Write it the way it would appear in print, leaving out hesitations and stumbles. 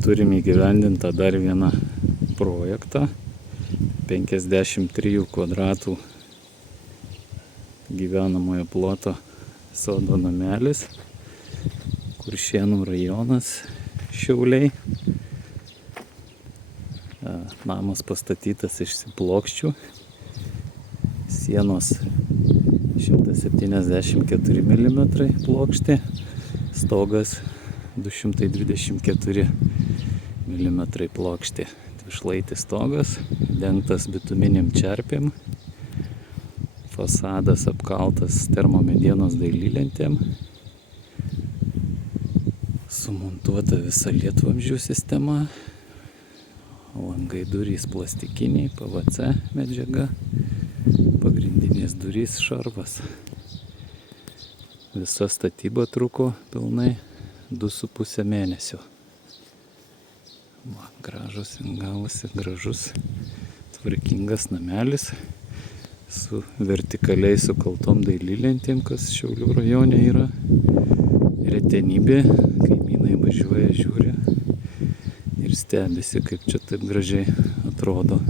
turim įgyvendintą dar vieną projektą. 53 kvadratų gyvenamojo ploto sodo namelis, Kuršėnų rajonas, Šiauliai. Namas pastatytas iš plokščių, sienos 174 mm plokštė, stogas 224 mm plokštė. Dvišlaitis stogas, dengtas bituminiam čerpėm, fasadas apkaltas termomedienos dailylentėm, sumontuota visa lietvamzdžių sistema, langai durys plastikiniai, PVC medžiaga, pagrindinės durys šarvas. Visa statyba truko pilnai 2,5 mėnesio. Gražus, tvarkingas namelis su vertikaliai sukaltom dailylentėm, kas Šiaulių rajone yra retenybė. Kaimynai važiuoja, žiūri ir stebisi, kaip čia taip gražiai atrodo.